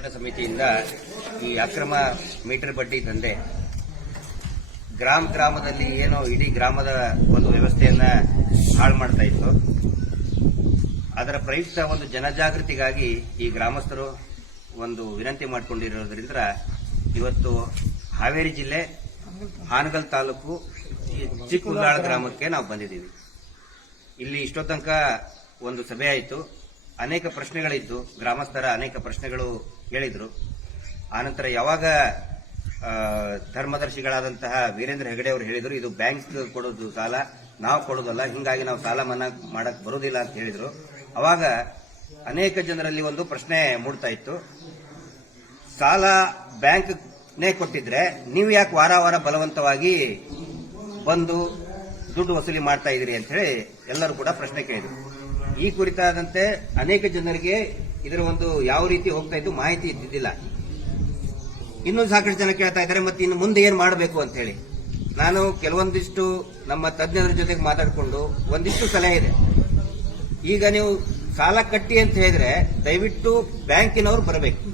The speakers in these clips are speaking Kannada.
ಹೋರಾಟ ಸಮಿತಿಯಿಂದ ಈ ಅಕ್ರಮ ಮೀಟರ್ ಬಡ್ಡಿ ದಂಧೆ. ಗ್ರಾಮ ಗ್ರಾಮದಲ್ಲಿ ಏನೋ ಇಡೀ ಗ್ರಾಮದ ಒಂದು ವ್ಯವಸ್ಥೆಯನ್ನ ಹಾಳು ಮಾಡ್ತಾ ಇತ್ತು. ಅದರ ಪ್ರಯುಕ್ತ ಒಂದು ಜನಜಾಗೃತಿಗಾಗಿ ಈ ಗ್ರಾಮಸ್ಥರು ಒಂದು ವಿನಂತಿ ಮಾಡಿಕೊಂಡಿರೋದ್ರಿಂದ ಇವತ್ತು ಹಾವೇರಿ ಜಿಲ್ಲೆ, ಹಾನಗಲ್ ತಾಲೂಕು ಚಿಕ್ಕುಲ್ಲಾಳ ಗ್ರಾಮಕ್ಕೆ ನಾವು ಬಂದಿದ್ದೀವಿ. ಇಲ್ಲಿ ಇಷ್ಟೋ ಒಂದು ಸಭೆ ಆಯಿತು. ಅನೇಕ ಪ್ರಶ್ನೆಗಳಿದ್ದು, ಗ್ರಾಮಸ್ಥರ ಅನೇಕ ಪ್ರಶ್ನೆಗಳು ಹೇಳಿದರು. ಆನಂತರ ಯಾವಾಗ ಧರ್ಮದರ್ಶಿಗಳಾದಂತಹ ವೀರೇಂದ್ರ ಹೆಗಡೆ ಅವರು ಹೇಳಿದ್ರು, ಇದು ಬ್ಯಾಂಕ್ ಕೊಡೋದು ಸಾಲ, ನಾವು ಕೊಡೋದಲ್ಲ, ಹಿಂಗಾಗಿ ನಾವು ಸಾಲ ಮನ್ನಾ ಮಾಡಕ್ ಬರೋದಿಲ್ಲ ಅಂತ ಹೇಳಿದ್ರು. ಅವಾಗ ಅನೇಕ ಜನರಲ್ಲಿ ಒಂದು ಪ್ರಶ್ನೆ ಮೂಡ್ತಾ ಇತ್ತು. ಸಾಲ ಬ್ಯಾಂಕ್ನೇ ಕೊಟ್ಟಿದ್ರೆ ನೀವು ಯಾಕೆ ವಾರ ವಾರ ಬಲವಂತವಾಗಿ ಬಂದು ದುಡ್ಡು ವಸೂಲಿ ಮಾಡ್ತಾ ಇದ್ದೀರಿ ಅಂತ ಹೇಳಿ ಎಲ್ಲರೂ ಕೂಡ ಪ್ರಶ್ನೆ ಕೇಳಿದ್ರು. ಈ ಕುರಿತಾದಂತೆ ಅನೇಕ ಜನರಿಗೆ ಇದರ ಒಂದು ಯಾವ ರೀತಿ ಹೋಗ್ತಾ ಇದ್ದು ಮಾಹಿತಿ ಇದ್ದಿದ್ದಿಲ್ಲ. ಇನ್ನೂ ಸಾಕಷ್ಟು ಜನ ಕೇಳ್ತಾ ಇದ್ದಾರೆ, ಮತ್ತೆ ಇನ್ನು ಮುಂದೆ ಏನು ಮಾಡಬೇಕು ಅಂತ ಹೇಳಿ. ನಾನು ಕೆಲವೊಂದಿಷ್ಟು ನಮ್ಮ ತಜ್ಞರ ಜೊತೆಗೆ ಮಾತಾಡಿಕೊಂಡು ಒಂದಿಷ್ಟು ಸಲಹೆ ಇದೆ. ಈಗ ನೀವು ಸಾಲ ಕಟ್ಟಿ ಅಂತ ಹೇಳಿದ್ರೆ ದಯವಿಟ್ಟು ಬ್ಯಾಂಕಿನವರು ಬರಬೇಕು.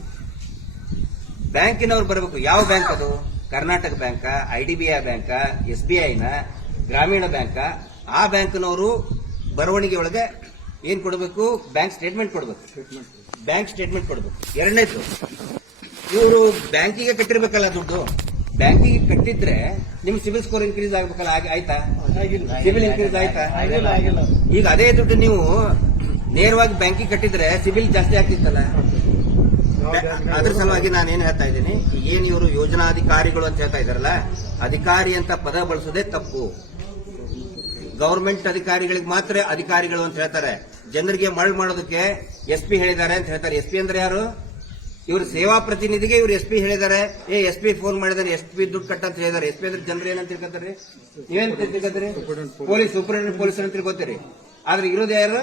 ಬ್ಯಾಂಕಿನವ್ರು ಬರಬೇಕು. ಯಾವ ಬ್ಯಾಂಕ್ ಅದು? Karnataka bank IDBI bank, S B ಐನ ಗ್ರಾಮೀಣ ಬ್ಯಾಂಕ? ಆ ಬ್ಯಾಂಕ್ನವರು ಬರವಣಿಗೆ ಒಳಗೆ ಏನ್ ಕೊಡಬೇಕು? ಬ್ಯಾಂಕ್ ಸ್ಟೇಟ್ಮೆಂಟ್ ಕೊಡಬೇಕು. ಬ್ಯಾಂಕ್ ಸ್ಟೇಟ್ಮೆಂಟ್ ಕೊಡಬೇಕು. ಎರಡನೇದು ಇವರು ಬ್ಯಾಂಕಿಗೆ ಕಟ್ಟಿರ್ಬೇಕಲ್ಲ ದುಡ್ಡು. ಬ್ಯಾಂಕಿಗೆ ಕಟ್ಟಿದ್ರೆ ನಿಮ್ ಸಿಬಿಲ್ ಸ್ಕೋರ್ ಇನ್ಕ್ರೀಸ್ ಆಗ್ಬೇಕಲ್ಲ ಆಗ- ಆಯ್ತಾ? ಸಿಬಿಲ್ ಇನ್ಕ್ರೀಸ್ ಆಯ್ತಾ? ಈಗ ಅದೇ ದುಡ್ಡು ನೀವು ನೇರವಾಗಿ ಬ್ಯಾಂಕಿಗೆ ಕಟ್ಟಿದ್ರೆ ಸಿಬಿಲ್ ಜಾಸ್ತಿ ಆಗ್ತಿತ್ತಲ್ಲ? ಅದ್ರ ಸಲುವಾಗಿ ನಾನು ಏನ್ ಹೇಳ್ತಾ ಇದ್ದೀನಿ ಏನ್ ಇವರು ಯೋಜನಾಧಿಕಾರಿಗಳು ಅಂತ ಹೇಳ್ತಾ ಇದಾರಲ್ಲ ಅಧಿಕಾರಿ ಅಂತ ಪದ ಬಳಸೋದೇ ತಪ್ಪು. ಗವರ್ಮೆಂಟ್ ಅಧಿಕಾರಿಗಳಿಗೆ ಮಾತ್ರ ಅಧಿಕಾರಿಗಳು ಅಂತ ಹೇಳ್ತಾರೆ. ಜನರಿಗೆ ಮರಳು ಮಾಡೋದಕ್ಕೆ ಎಸ್ ಪಿ ಹೇಳಿದ್ದಾರೆ ಅಂತ ಹೇಳ್ತಾರೆ. ಎಸ್ ಪಿ ಅಂದ್ರೆ ಯಾರು? ಇವರು ಸೇವಾ ಪ್ರತಿನಿಧಿಗೆ ಇವರು ಎಸ್ ಪಿ ಹೇಳಿದ್ದಾರೆ. ಏ, ಎಸ್ ಪಿ ಫೋನ್ ಮಾಡಿದಾರೆ ಎಸ್ ಪಿ ದುಡ್ಡು ಕಟ್ಟ ಅಂತ ಹೇಳಿದ್ದಾರೆ. ಎಸ್ ಪಿ ಅಂದ್ರೆ ಜನರು ಏನಂತ ತಿಳ್ಕೊತಾರೆ? ನೀವೇನ್ ತಿಳ್ಕೊತೀರಿ? ಪೊಲೀಸ್ ಸೂಪರಿಂಟೆಂಡೆಂಟ್ ಪೊಲೀಸ್ ಅಂತ ತಿಳ್ಕೊತೀರಿ. ಆದ್ರೆ ಇರೋದು ಯಾರು?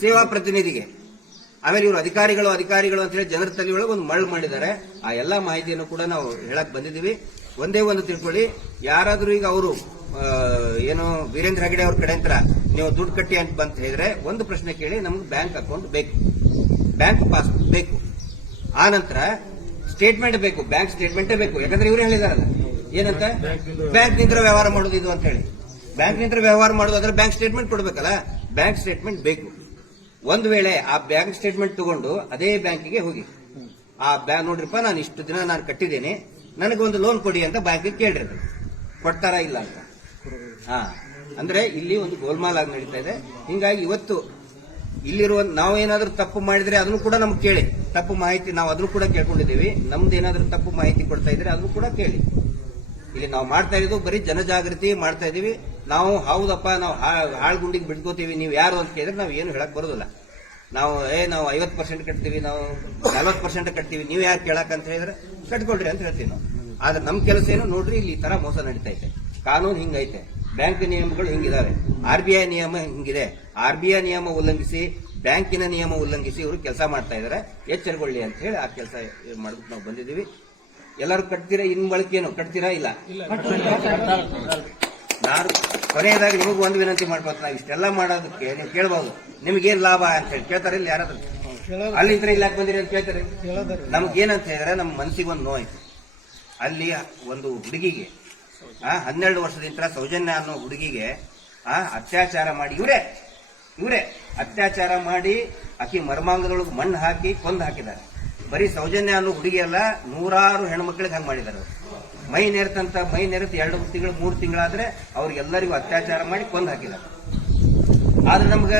ಸೇವಾ ಪ್ರತಿನಿಧಿಗೆ. ಆಮೇಲೆ ಇವರು ಅಧಿಕಾರಿಗಳು ಅಧಿಕಾರಿಗಳು ಅಂತ ಹೇಳಿ ಜನರ ತಲೆ ಒಂದು ಮರಳು ಮಾಡಿದ್ದಾರೆ. ಆ ಎಲ್ಲಾ ಮಾಹಿತಿಯನ್ನು ಕೂಡ ನಾವು ಹೇಳಕ್ ಬಂದಿದ್ದೀವಿ. ಒಂದೇ ಒಂದು ತಿಳ್ಕೊಳ್ಳಿ. ಯಾರಾದರೂ ಈಗ ಅವರು ಏನು, ವೀರೇಂದ್ರ ಹೆಗಡೆ ಅವ್ರ ಕಡೆ ನೀವು ದುಡ್ಡು ಕಟ್ಟಿ ಅಂತ ಬಂತ ಹೇಳಿದ್ರೆ ಒಂದು ಪ್ರಶ್ನೆ ಕೇಳಿ ನಮ್ಗೆ ಬ್ಯಾಂಕ್ ಅಕೌಂಟ್ ಬೇಕು. ಬ್ಯಾಂಕ್ ಪಾಸ್ಬುಕ್ ಬೇಕು. ಆ ನಂತರ ಸ್ಟೇಟ್ಮೆಂಟ್ ಬೇಕು, ಬ್ಯಾಂಕ್ ಸ್ಟೇಟ್ಮೆಂಟೇ ಬೇಕು. ಯಾಕಂದ್ರೆ ಇವರು ಹೇಳಿದಾರಲ್ಲ, ಏನಂತ? ಬ್ಯಾಂಕ್ ನಿಂತರ ವ್ಯವಹಾರ ಮಾಡೋದು ಇದು ಅಂತ ಹೇಳಿ. ಬ್ಯಾಂಕ್ ನಿಂತರ ವ್ಯವಹಾರ ಮಾಡೋದು ಅಂದ್ರೆ ಬ್ಯಾಂಕ್ ಸ್ಟೇಟ್ಮೆಂಟ್ ಕೊಡ್ಬೇಕಲ್ಲ, ಬ್ಯಾಂಕ್ ಸ್ಟೇಟ್ಮೆಂಟ್ ಬೇಕು. ಒಂದು ವೇಳೆ ಆ ಬ್ಯಾಂಕ್ ಸ್ಟೇಟ್ಮೆಂಟ್ ತಗೊಂಡು ಅದೇ ಬ್ಯಾಂಕಿಗೆ ಹೋಗಿ, ಆ ಬ್ಯಾಂಕ್ ನೋಡ್ರಿಪ್ಪ, ನಾನು ಇಷ್ಟು ದಿನ ನಾನು ಕಟ್ಟಿದ್ದೇನೆ ನನಗೆ ಒಂದು ಲೋನ್ ಕೊಡಿ ಅಂತ ಬ್ಯಾಂಕಿಗೆ ಕೇಳಿರಿ. ಕೊಡ್ತಾರಾ ಇಲ್ಲ ಅಂತ? ಹಾ. ಅಂದ್ರೆ ಇಲ್ಲಿ ಒಂದು ಗೋಲ್ಮಾಲ್ ಆಗಿ ನಡೀತಾ ಇದೆ. ಹಿಂಗಾಗಿ ಇವತ್ತು ಇಲ್ಲಿರುವ ನಾವು ಏನಾದರೂ ತಪ್ಪು ಮಾಡಿದ್ರೆ ಅದನ್ನು ಕೂಡ ನಮ್ಗೆ ಕೇಳಿ. ತಪ್ಪು ಮಾಹಿತಿ ನಾವು ಅದನ್ನು ಕೂಡ ಕೇಳ್ಕೊಂಡಿದ್ದೀವಿ. ನಮ್ದು ಏನಾದರೂ ತಪ್ಪು ಮಾಹಿತಿ ಕೊಡ್ತಾ ಇದ್ರೆ ಅದನ್ನು ಕೂಡ ಕೇಳಿ. ಇಲ್ಲಿ ನಾವು ಮಾಡ್ತಾ ಇರೋದು ಬರೀ ಜನಜಾಗೃತಿ ಮಾಡ್ತಾ ಇದೀವಿ. ನಾವು ಹೌದಪ್ಪ, ನಾವು ಹಾಳ್ಗುಂಡಿಗೆ ಬಿಡ್ಕೋತೀವಿ ನೀವು ಯಾರು ಅಂತ ಕೇಳಿದ್ರೆ ನಾವು ಏನು ಹೇಳಕ್ ಬರೋದಿಲ್ಲ. ನಾವು, ಏ, ನಾವು ಐವತ್ತು ಪರ್ಸೆಂಟ್ ಕಟ್ತೀವಿ, ನಾವು ನಲ್ವತ್ತು ಪರ್ಸೆಂಟ್ ಕಟ್ತೀವಿ, ನೀವು ಯಾರು ಕೇಳಕ್ ಅಂತ ಹೇಳಿದ್ರೆ ಕಟ್ಕೊಳ್ರಿ ಅಂತ ಹೇಳ್ತೀವಿ ನಾವು. ಆದ್ರೆ ನಮ್ ಕೆಲಸ ಏನು, ನೋಡ್ರಿ, ಇಲ್ಲಿ ತರ ಮೋಸ ನಡೀತಾ ಇದೆ. ಕಾನೂನು ಹಿಂಗೈತೆ. ಬ್ಯಾಂಕ್ ನಿಯಮಗಳು ಹಿಂಗಿದಾವೆ. ಆರ್ ಬಿ ಐ ನಿಯಮ ಹಿಂಗಿದೆ. ಆರ್ ಬಿ ಐ ನಿಯಮ ಉಲ್ಲಂಘಿಸಿ, ಬ್ಯಾಂಕಿನ ನಿಯಮ ಉಲ್ಲಂಘಿಸಿ ಇವರು ಕೆಲಸ ಮಾಡ್ತಾ ಇದ್ದಾರೆ ಎಚ್ಚರಗೊಳ್ಳಿ ಅಂತ ಹೇಳಿ ಆ ಕೆಲಸ ಮಾಡ್ಬಿಟ್ಟು ನಾವು ಬಂದಿದ್ದೀವಿ. ಎಲ್ಲರೂ ಕಟ್ತೀರಾ? ಇನ್ ಬಳಕೇನು ಕಟ್ತೀರಾ? ಇಲ್ಲ. ನಾನು ಕೊನೆಯದಾಗಿ ನಿಮಗೂ ಒಂದು ವಿನಂತಿ ಮಾಡ್ಬೋದು ನಾವು ಇಷ್ಟೆಲ್ಲ ಮಾಡೋದಕ್ಕೆ ನೀವು ಕೇಳ್ಬೋದು. ನಿಮ್ಗೇನ್ ಲಾಭ ಅಂತ ಹೇಳಿ ಕೇಳ್ತಾರೆ ಇಲ್ಲಿ ಯಾರಾದ್ರೂ? ಅಲ್ಲಿಂದ ಇಲ್ಲಿ ಯಾಕೆ ಬಂದಿರಿ ಅಂತ ಕೇಳ್ತಾರೆ? ಏನಂತ ಹೇಳಿದ್ರೆ ನಮ್ಮ ಮನಸ್ಸಿಗೆ ಒಂದು ನೋಯ್ತು ಅಲ್ಲಿ ಒಂದು ಹುಡುಗಿಗೆ ಆ, ಹನ್ನೆರಡು ವರ್ಷದಿಂದ ಸೌಜನ್ಯ ಅನ್ನೋ ಹುಡುಗಿಗೆ, ಆ, ಅತ್ಯಾಚಾರ ಮಾಡಿ, ಇವರೇ ಇವರೇ, ಅತ್ಯಾಚಾರ ಮಾಡಿ ಆಕಿ ಮರ್ಮಾಂಗದೊಳಗೆ ಮಣ್ಣು ಹಾಕಿ ಕೊಂದು ಹಾಕಿದ್ದಾರೆ. ಬರೀ ಸೌಜನ್ಯ ಅನ್ನೋ ಹುಡುಗಿ ಅಲ್ಲ, ನೂರಾರು ಹೆಣ್ಮಕ್ಳಿಗೆ ಹಂಗೆ ಮಾಡಿದ್ದಾರೆ ಮೈ ನೆರೆತಂತ, ಮೈ ನೆರೆತು ಎರಡು ತಿಂಗಳು, ಮೂರು ತಿಂಗಳಾದ್ರೆ ಅವ್ರಿಗೆಲ್ಲರಿಗೂ ಅತ್ಯಾಚಾರ ಮಾಡಿ ಕೊಂದು ಹಾಕಿದ್ದಾರೆ. ಆದ್ರೆ ನಮ್ಗೆ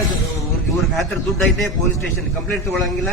ಇವ್ರಿಗೆ ಹತ್ರ ದುಡ್ಡು ಐತೆ ಪೊಲೀಸ್ ಸ್ಟೇಷನ್ ಕಂಪ್ಲೇಂಟ್ ತಗೊಳಂಗಿಲ್ಲ.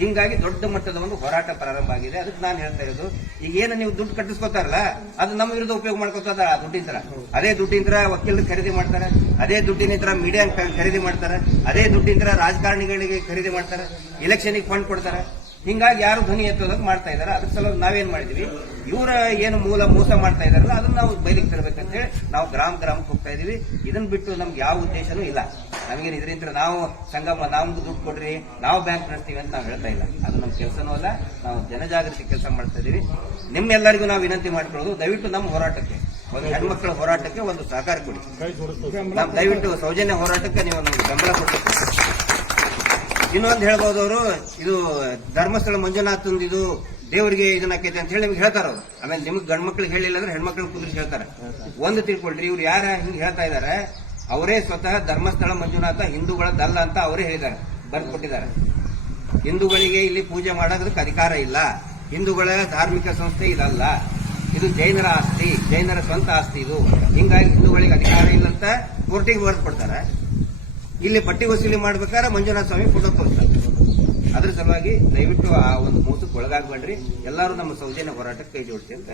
ಹಿಂಗಾಗಿ ದೊಡ್ಡ ಮಟ್ಟದ ಒಂದು ಹೋರಾಟ ಪ್ರಾರಂಭ ಆಗಿದೆ. ಅದಕ್ಕೆ ನಾನು ಹೇಳ್ತಾ ಇರೋದು, ಈಗ ಏನು ನೀವು ದುಡ್ಡು ಕಟ್ಟಿಸ್ಕೊತಾರಲ್ಲ, ಅದು ನಮ್ಮ ವಿರುದ್ಧ ಉಪಯೋಗ ಮಾಡ್ಕೊತಾರ ಆ ದುಡ್ಡಿಂದ್ರ ಅದೇ ದುಡ್ಡಿಂದ್ರ ವಕೀಲರು ಖರೀದಿ ಮಾಡ್ತಾರೆ, ಅದೇ ದುಡ್ಡಿನಿಂದ ಮೀಡಿಯಾ ಖರೀದಿ ಮಾಡ್ತಾರೆ, ಅದೇ ದುಡ್ಡಿಂದ್ರ ರಾಜಕಾರಣಿಗಳಿಗೆ ಖರೀದಿ ಮಾಡ್ತಾರೆ ಎಲೆಕ್ಷನ್ಗೆ ಫಂಡ್ ಕೊಡ್ತಾರೆ. ಹಿಂಗಾಗಿ ಯಾರು ಧ್ವನಿ ಎತ್ತೋದಕ್ಕೆ ಮಾಡ್ತಾ ಇದಾರೆ. ಅದ್ರ ಸಲುವಾಗಿ ನಾವೇನ್ ಮಾಡಿದ್ವಿ, ಇವರ ಏನು ಮೂಲ ಮೋಸ ಮಾಡ್ತಾ ಇದಾರಲ್ಲ, ಅದನ್ನ ನಾವು ಬಯಲಿಗೆ ತರಬೇಕಂತ ಹೇಳಿ ನಾವು ಗ್ರಾಮ ಗ್ರಾಮಕ್ಕೆ ಹೋಗ್ತಾ ಇದೀವಿ. ಇದನ್ನ ಬಿಟ್ಟು ನಮ್ಗೆ ಯಾವ ಉದ್ದೇಶನೂ ಇಲ್ಲ. ನಮಗೇನು ಇದರಿಂದ ನಾವು ಸಂಗಮ ನಮ್ಗೆ ದುಡ್ಡು ಕೊಡ್ರಿ, ನಾವು ಬ್ಯಾಂಕ್ ನಡೆಸ್ತೀವಿ ಅಂತ ನಾವು ಹೇಳ್ತಾ ಇಲ್ಲ. ಅದು ನಮ್ಮ ಕೆಲಸನೂ ಅಲ್ಲ, ನಾವು ಜನಜಾಗೃತಿ ಕೆಲಸ ಮಾಡ್ತಾ ಇದೀವಿ. ನಿಮ್ಮೆಲ್ಲರಿಗೂ ನಾವು ವಿನಂತಿ ಮಾಡ್ಕೊಳ್ಳೋದು, ದಯವಿಟ್ಟು ನಮ್ಮ ಹೋರಾಟಕ್ಕೆ, ಒಂದು ಹೆಣ್ಮಕ್ಳ ಹೋರಾಟಕ್ಕೆ ಒಂದು ಸಹಕಾರ ಕೊಡಿ. ನಾವು ದಯವಿಟ್ಟು ಸೌಜನ್ಯ ಹೋರಾಟಕ್ಕೆ ನೀವು ಒಂದು ಬೆಂಬಲ ಕೊಡಬೇಕು ಇನ್ನೊಂದು ಹೇಳ್ಬೋದು ಅವರು, ಇದು ಧರ್ಮಸ್ಥಳ ಮಂಜುನಾಥ್ ಇದು ದೇವರಿಗೆ ಇದನ್ನಕ್ಕೈತೆ ಅಂತ ಹೇಳಿ ನಿಮ್ಗೆ ಹೇಳ್ತಾರ ಅವ್ರು. ಆಮೇಲೆ ನಿಮ್ಗೆ ಗಂಡ್ಮಕ್ಳಿಗೆ ಹೇಳಿಲ್ಲ ಅಂದ್ರೆ ಹೆಣ್ಮಕ್ಳಿಗೆ ಕುದುರಿಸಿ ಹೇಳ್ತಾರೆ. ಒಂದು ತಿಳ್ಕೊಳ್ರಿ, ಇವ್ರು ಯಾರ ಹಿಂಗೆ ಹೇಳ್ತಾ ಇದಾರೆ ಅವರೇ ಸ್ವತಃ ಧರ್ಮಸ್ಥಳ ಮಂಜುನಾಥ ಹಿಂದೂಗಳದ್ದಲ್ಲ ಅಂತ ಅವರೇ ಹೇಳಿದ್ದಾರೆ ಬರ್ಕೊಟ್ಟಿದ್ದಾರೆ ಹಿಂದೂಗಳಿಗೆ ಇಲ್ಲಿ ಪೂಜೆ ಮಾಡೋದಕ್ಕೆ ಅಧಿಕಾರ ಇಲ್ಲ. ಹಿಂದೂಗಳ ಧಾರ್ಮಿಕ ಸಂಸ್ಥೆ ಇದಲ್ಲ. ಇದು ಜೈನರ ಆಸ್ತಿ, ಜೈನರ ಸ್ವಂತ ಆಸ್ತಿ ಇದು. ಹಿಂಗಾಗಿ ಹಿಂದೂಗಳಿಗೆ ಅಧಿಕಾರ ಇಲ್ಲ ಅಂತ ಕೋರ್ಟಿಗೆ ಬರೆದು ಕೊಡ್ತಾರೆ. ಇಲ್ಲಿ ಪಟ್ಟಿ ವಸೂಲಿ ಮಾಡ್ಬೇಕಾದ್ರೆ ಮಂಜುನಾಥ ಸ್ವಾಮಿ ಫೋಟೋ ತೋರಿಸ್ತಾರೆ. ಅದ್ರ ಸಲುವಾಗಿ ದಯವಿಟ್ಟು ಆ ಒಂದು ಮೋಸಕ್ಕೆ ಒಳಗಾಗಬೇಡ್ರಿ. ಎಲ್ಲರೂ ನಮ್ಮ ಸೌಜನ್ಯ ಹೋರಾಟಕ್ಕೆ ಕೈ ಜೋಡಿಸಿ ಅಂತ